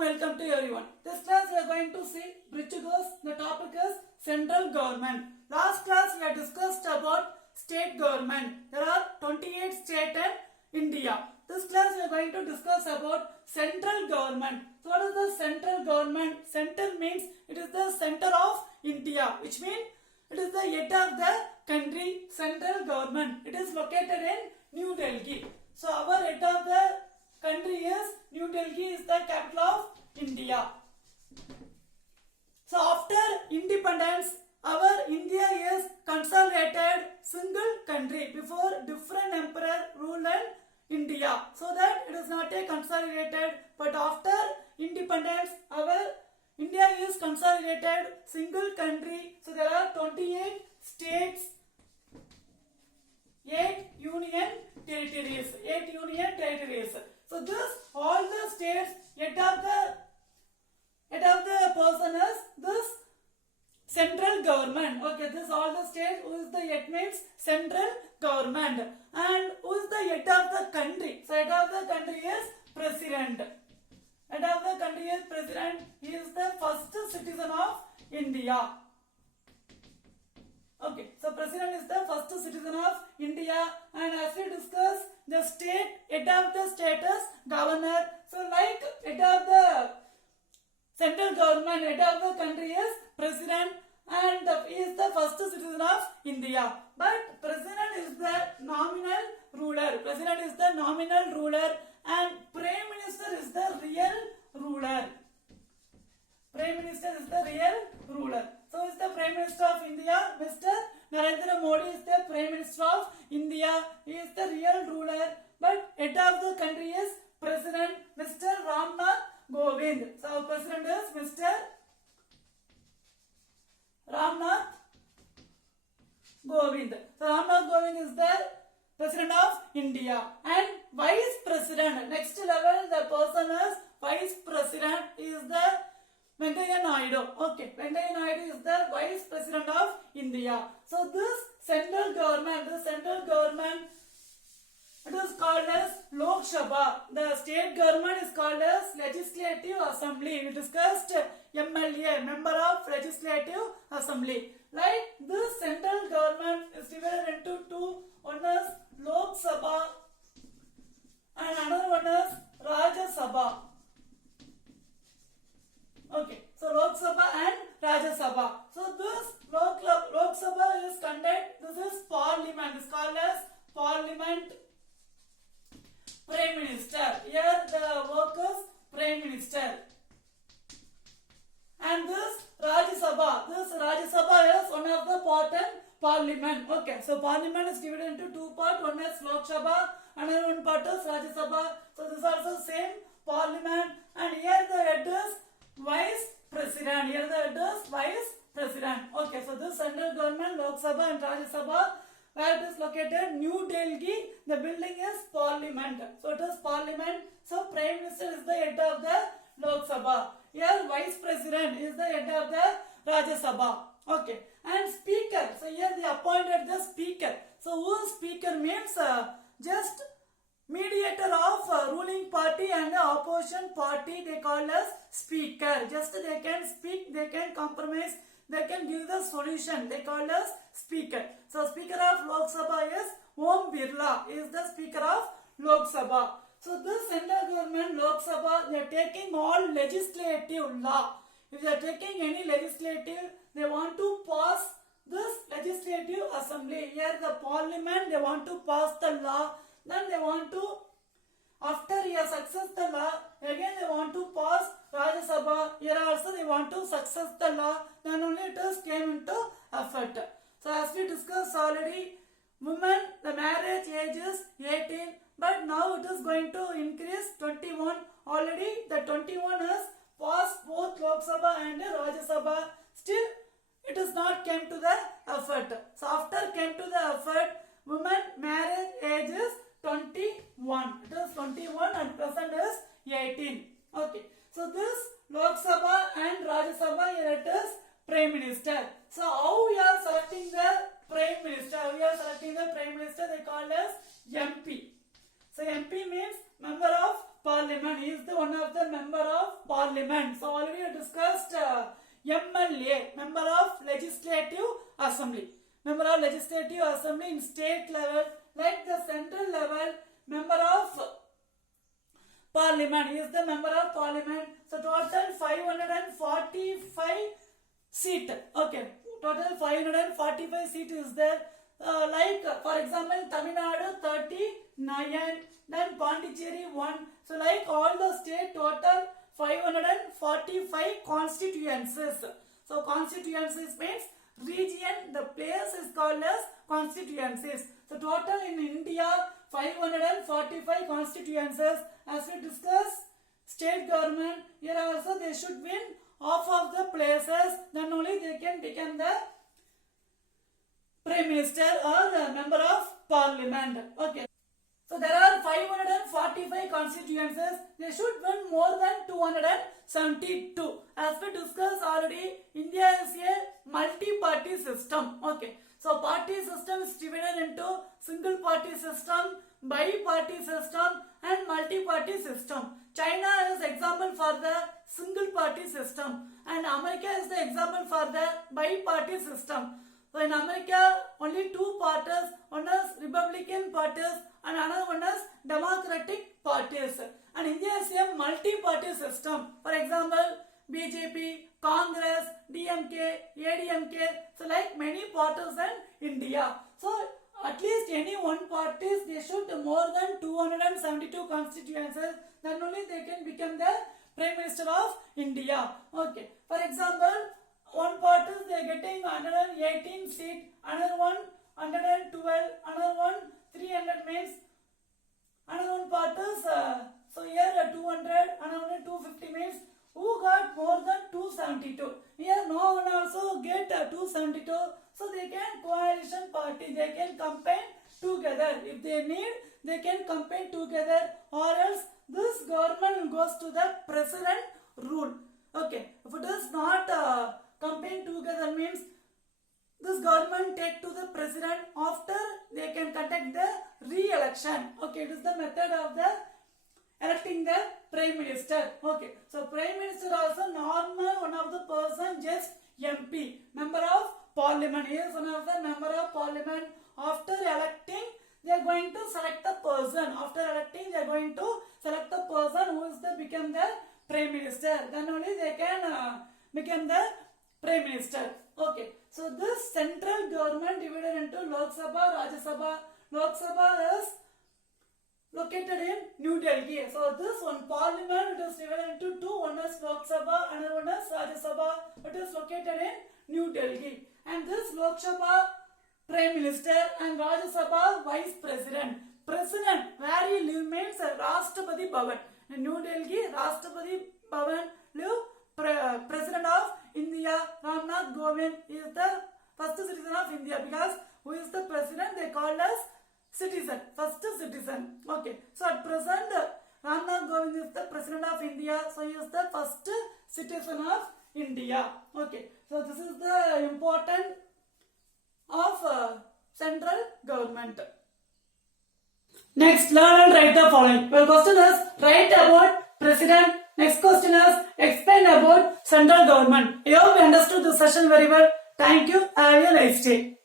welcome to everyone. This class we are going to see bridge goes. The topic is central government. Last class we have discussed about state government. There are 28 states in India. This class we are going to discuss about central government. So what is the central government? Center means it is the center of India, which means it is the head of the country. Central government. It is located in New Delhi. So our head of the country is New Delhi is the capital of India. So after independence, our India is consolidated single country. Before different emperor ruled India, so that it is not a consolidated. But after independence, our India is consolidated single country. So there are 28 states, 8 union territories. 8 union territories. So this all the states head of the person is this central government. Okay, this all the states who is the head means central government, and who is the head of the country. So head of the country is president. Head of the country is president. He is the first citizen of India. Okay, so president is the first citizen of India, and as we discussed, the state head of the state is governor. So like head of the central government, head of the country is president, and he is the first citizen of India. But president is the nominal ruler. President is the nominal ruler, and prime minister is the real ruler. Prime minister is the real ruler. So is the Prime Minister of India, Mr. Narendra Modi is the Prime Minister of India. He is the real ruler. But head of the country is President Mr. Ramnath Kovind. So our President is Mr. Ramnath Kovind. So Ramnath Kovind is the President of India. And Vice President, next level the person is Vice President is the Venkaiah Naidu. Okay, Venkaiah Naidu is the Vice President of India. So this central government, it is called as Lok Sabha. The state government is called as Legislative Assembly. We discussed MLA, Member of Legislative Assembly. Like this central government is divided into two. One is Lok Sabha and another one is Rajya Sabha. Okay, so Lok Sabha and Rajya Sabha. So this Lok Sabha is conducted. This is Parliament. It's called as Parliament. Prime Minister. Here the work is Prime Minister. And this Rajya Sabha. This Rajya Sabha is one of the part in Parliament. Okay, so Parliament is divided into two parts. One is Lok Sabha, another one part is Rajya Sabha. So this is also same Parliament. And here the head is Vice President. Here the head is Vice President. Okay, so this central government, Lok Sabha and Rajya Sabha, where it is located, New Delhi. The building is Parliament. So it is Parliament. So Prime Minister is the head of the Lok Sabha. Here Vice President is the head of the Rajya Sabha. Okay, and Speaker. So here they appointed the Speaker. So who is Speaker means just mediator of ruling party and the opposition party. They call as Speaker. Just they can speak, they can compromise, they can give the solution. They call as Speaker. So Speaker of Lok Sabha is Om Birla is the Speaker of Lok Sabha. So this central government Lok Sabha, they are taking all legislative law. If they are taking any legislative, they want to pass this legislative assembly. Here the Parliament, they want to pass the law. Then they want to, after he has success the law, again they want to pass Rajya Sabha. Here also they want to success the law. Then only it is came into effect. So as we discussed already, women, the marriage age is 18, but now it is going to increase 21. Already the 21 is passed both Lok Sabha and Rajya Sabha. Still it is not came to the effect. So after came to the effect, women marriage age is 21. It is 21 and present is 18. Okay. So this Lok Sabha and Rajya Sabha, here it is Prime Minister. So how we are selecting the Prime Minister? We are selecting the Prime Minister. They call as MP. So MP means Member of Parliament. He is the one of the member of Parliament. So already we discussed MLA, member of Legislative Assembly. Member of Legislative Assembly in state level, like the central level, member of Parliament. He is the member of Parliament. So total 545 seat. Okay, total 545 seat is there. Like for example, Tamil Nadu 39, then Pondicherry 1. So like all the state total 545 constituencies. So constituencies means region, the place is called as constituencies. So total in India 545 constituencies. As we discussed, state government, here also they should win half of the places, then only they can become the Prime Minister or the Member of Parliament. Okay. So there are 545 constituencies. They should win more than 272. As we discussed already, India is a multi-party system. Okay. So party system is divided into single party system, bi-party system and multi-party system. China is example for the single party system and America is the example for the bi-party system. So in America, only two parties, one is Republican parties and another one is Democratic parties. And India is a multi-party system. For example, BJP, Congress, DMK, ADMK, so like many parties in India. So at least any one parties, they should more than 272 constituencies, then only they can become the Prime Minister of India. Okay. For example, one party they are getting 118 seats, another one 112, another one 300 means, another one parties, so here 200, another one 250 means, who got more than 272? Here no one also get 272, so they can coalition party, they can campaign together. If they need, they can campaign together, or else this government goes to the president rule. Okay, if it is not campaign together means this government take to the president, after they can conduct the re-election. Okay, it is the method of the electing the Prime Minister. Okay, so Prime Minister also normal one of the person, just MP, Member of Parliament. He is one of the Member of Parliament. After electing, they are going to select the person. After electing, they are going to select the person who is the become the Prime Minister. Then only they can become the Prime Minister. Okay, so this central government divided into Lok Sabha, Rajya Sabha. Lok Sabha is located in New Delhi. So this one Parliament, it is divided into two. One is Lok Sabha, another one is Rajya Sabha. It is located in New Delhi. And this Lok Sabha Prime Minister and Rajya Sabha Vice President. President, where he live means Rashtrapati Bhavan. In New Delhi, Rashtrapati Bhavan live President of India, Ramnath Kovind is the first citizen of India, because who is the president they call as citizen, first citizen. Okay, so at present Ramnath Kovind is the president of India, so he is the first citizen of India. Okay, so this is the important of central government. Next, learn and write the following. Your question is write about president. Next question is explain about central government. I hope you understood this session very well. Thank you. Have a nice day.